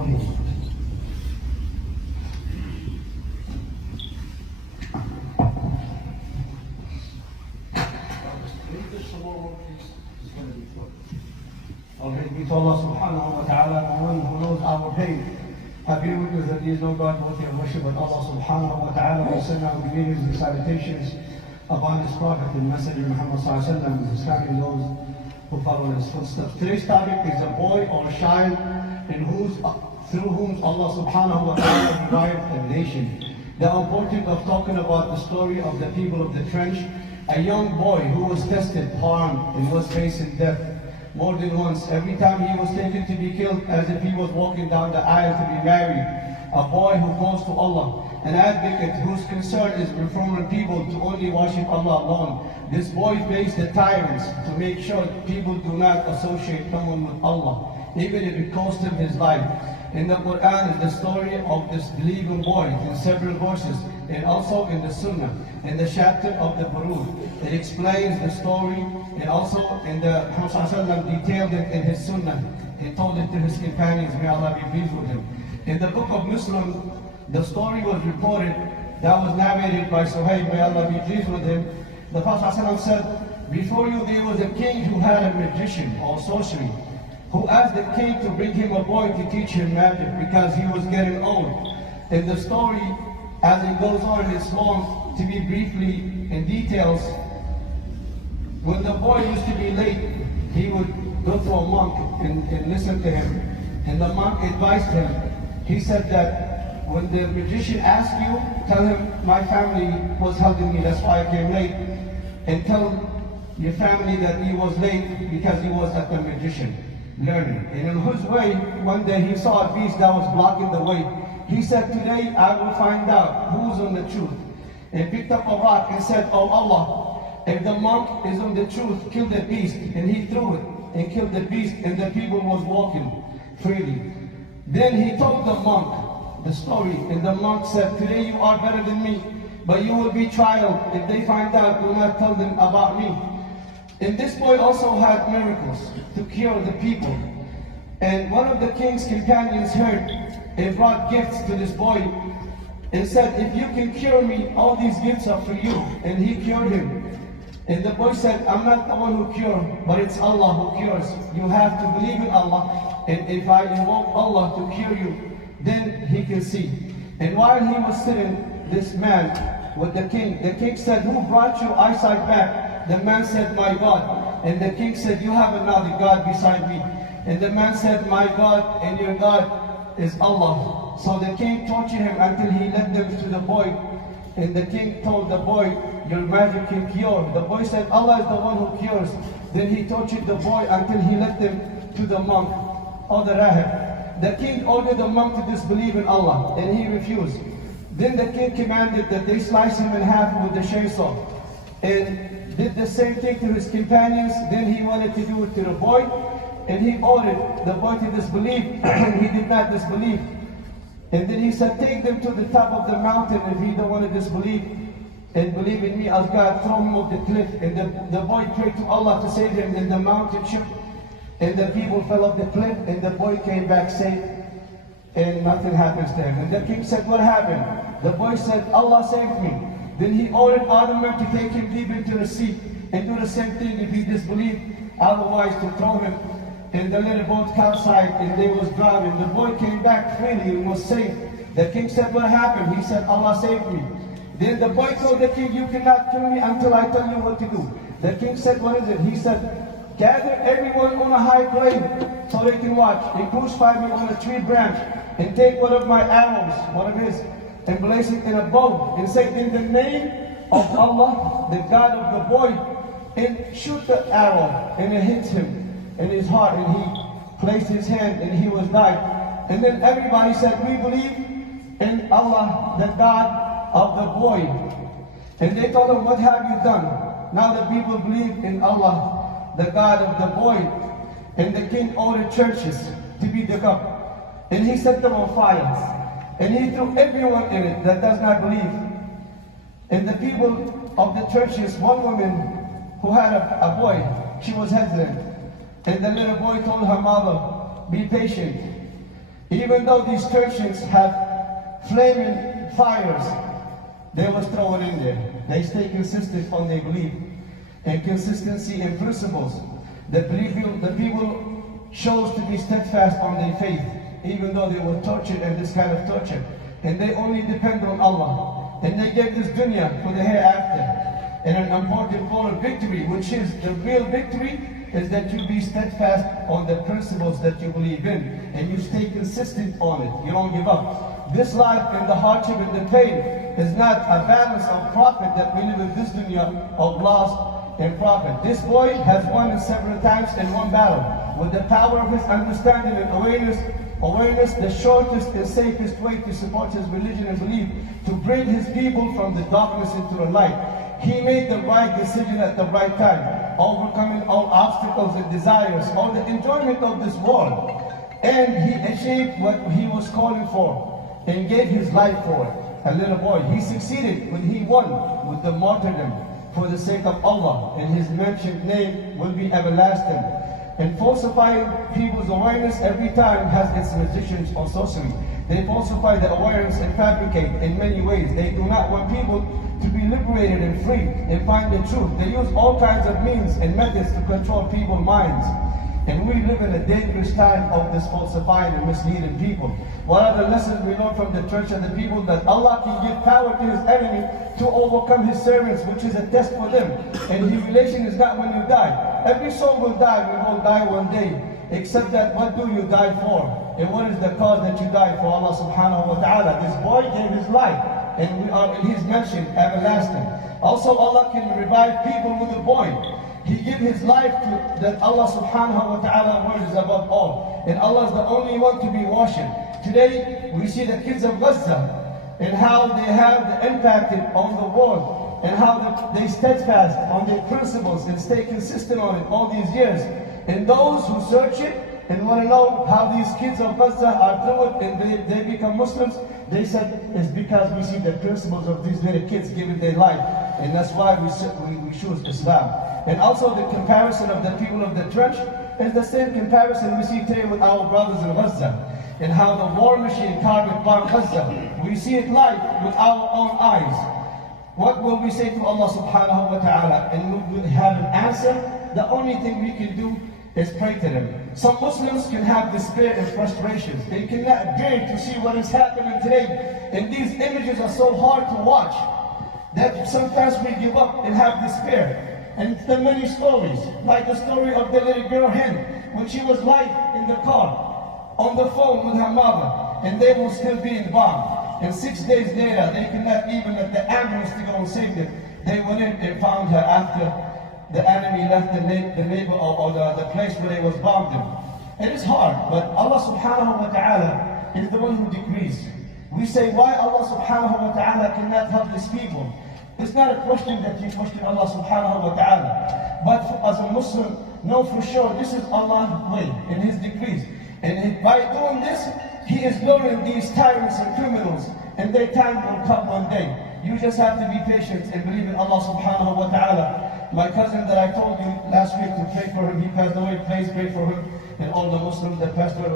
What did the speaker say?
الرحيم. All praise be to Allah subhanahu wa ta'ala, the one who knows our pain. Have you witnessed that there is no God worthy of worship but Allah subhanahu wa ta'ala? We send our greetings and salutations upon His Prophet and Messenger Muhammad sallallahu alaihi wasallam, His family, those who follow His footsteps. Today's topic is a boy or a child through whom Allah subhanahu wa ta'ala revived a nation. The importance of talking about the story of the people of the trench, a young boy who was tested, harmed, and was facing death more than once. Every time he was taken to be killed as if he was walking down the aisle to be married. A boy who goes to Allah, an advocate whose concern is reforming people to only worship Allah alone. This boy faced the tyrants to make sure people do not associate someone with Allah, even if it cost him his life. In the Quran is the story of this believing boy in several verses, and also in the Sunnah, in the chapter of the Buruj. It explains the story, and also in the Prophet detailed it in his Sunnah. He told it to his companions, may Allah be pleased with him. In the book of Muslim, the story was reported that was narrated by Suhaib, may Allah be pleased with him. The Prophet said, before you there was a king who had a magician or sorcery, who asked the king to bring him a boy to teach him magic because he was getting old. In the story, as it goes on, it's long to be briefly in details. When the boy used to be late, he would go to a monk and listen to him. And the monk advised him. He said that when the magician asks you, tell him my family was helping me, that's why I came late. And tell your family that he was late because he was at the magician learning. And in his way, one day he saw a beast that was blocking the way. He said, today I will find out who's on the truth. And picked up a rock and said, oh Allah, if the monk is on the truth, kill the beast. And he threw it and killed the beast, and the people was walking freely. Then he told the monk the story, and the monk said, today you are better than me, but you will be trialed. If they find out, do not tell them about me. And this boy also had miracles to cure the people. And one of the king's companions heard and brought gifts to this boy and said, if you can cure me, all these gifts are for you. And he cured him. And the boy said, I'm not the one who cures, but it's Allah who cures. You have to believe in Allah, and if I invoke Allah to cure you, then he can see. And while he was sitting, this man with the king said, who brought your eyesight back? The man said, my God. And the king said, you have another God beside me. And the man said, my God and your God is Allah. So the king tortured him until he led them to the boy. And the king told the boy, your magic can cure. The boy said, Allah is the one who cures. Then he tortured the boy until he led them to the monk or the rahib. The king ordered the monk to disbelieve in Allah, and he refused. Then the king commanded that they slice him in half with the chainsaw, and did the same thing to his companions. Then he wanted to do it to the boy, and he ordered the boy to disbelieve, and he did not disbelieve. And then he said, take them to the top of the mountain if he don't want to disbelieve and believe in me as God, throw him off the cliff. And the boy prayed to Allah to save him, and the mountain shook, and the people fell off the cliff, and the boy came back safe, and nothing happens to him. And the king said, what happened? The boy said, Allah saved me. Then he ordered other men to take him deep into the sea and do the same thing if he disbelieved, otherwise to throw him in the little boat outside, and they was drowning. The boy came back freely and was safe. The king said, what happened? He said, Allah saved me. Then the boy told the king, you cannot kill me until I tell you what to do. The king said, what is it? He said, gather everyone on a high plane so they can watch, and crucify me on a tree branch, and take one of my arrows, one of his, and place it in a bow, and say, in the name of Allah, the God of the boy, and shoot the arrow, and it hits him in his heart, and he placed his hand, and he was died. And then everybody said, we believe in Allah, the God of the boy. And they told him, what have you done? Now the people believe in Allah, the God of the boy. And the king ordered churches to be dug up, and he set them on fire, and he threw everyone in it that does not believe. And the people of the churches, one woman who had a boy, she was hesitant. And the little boy told her mother, be patient. Even though these churches have flaming fires, they was thrown in there. They stay consistent on their belief and consistency in principles. The people chose to be steadfast on their faith, even though they were tortured and this kind of torture. And they only depend on Allah. And they gave this dunya for the hereafter. And an important goal of victory, which is the real victory, is that you be steadfast on the principles that you believe in. And you stay consistent on it. You don't give up. This life and the hardship and the pain is not a balance of profit that we live in this dunya of loss and profit. This boy has won it several times in one battle. With the power of his understanding and awareness, the shortest and safest way to support his religion and belief, to bring his people from the darkness into the light. He made the right decision at the right time, overcoming all obstacles and desires, all the enjoyment of this world. And he achieved what he was calling for and gave his life for it. A little boy, he succeeded when he won with the martyrdom for the sake of Allah, and his mentioned name will be everlasting. And falsifying people's awareness every time has its magicians or sorcery. They falsify the awareness and fabricate in many ways. They do not want people to be liberated and free and find the truth. They use all kinds of means and methods to control people's minds. And we live in a dangerous time of this falsifying and misleading people. What are the lessons we learn from the church and the people? That Allah can give power to his enemy to overcome his servants, which is a test for them. And humiliation is not when you die. Every soul will die, we will die one day. Except that, what do you die for? And what is the cause that you die for? Allah subhanahu wa ta'ala. This boy gave his life, and we are in his mention, everlasting. Also, Allah can revive people with a boy. He gave his life to that. Allah subhanahu wa ta'ala word is above all. And Allah is the only one to be worshipped. Today, we see the kids of Gaza and how they have impacted on the world, and how they steadfast on their principles and stay consistent on it all these years. And those who search it and want to know how these kids of Gaza are through it and they become Muslims, they said it's because we see the principles of these little kids giving their life. And that's why we choose Islam. And also the comparison of the people of the church is the same comparison we see today with our brothers in Gaza. And how the war machine target bombed Gaza. We see it live with our own eyes. What will we say to Allah subhanahu wa ta'ala? And we have an answer. The only thing we can do is pray to them. Some Muslims can have despair and frustrations. They cannot bear to see what is happening today. And these images are so hard to watch that sometimes we give up and have despair. And there are many stories, like the story of the little girl Hen, when she was live in the car, on the phone with her mother, and they were still being bombed. And 6 days later, they could not even let the ambulance to go and save them. They went in and found her after the enemy left the neighbor or the place where they was bombed them. It is hard, but Allah subhanahu wa ta'ala is the one who decrees. We say, why Allah subhanahu wa ta'ala cannot help these people? It's not a question that you question Allah subhanahu wa ta'ala. But as a Muslim, know for sure this is Allah's way and his decrees. And by doing this, he is luring these tyrants and criminals, and their time will come one day. You just have to be patient and believe in Allah subhanahu wa ta'ala. My cousin that I told you last week to pray for him, he passed away. Please pray for him and all the Muslims that passed away.